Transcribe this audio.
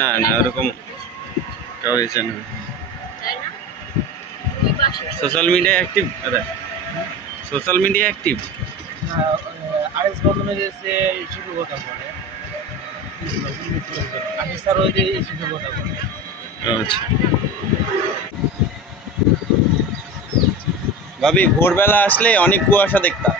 না না ওরকম কাউ হয়েছে না। সোশ্যাল মিডিয়া অ্যাক্টিভ দাদা, সোশ্যাল মিডিয়া অ্যাক্টিভ। আরএস বর্ধমানে যে শিক্ষকতা করে, আমি স্যার ওই যে শিক্ষকতা করে। আচ্ছা ভাবি, ভোরবেলা আসলে অনেক কুয়াশা দেখতাম।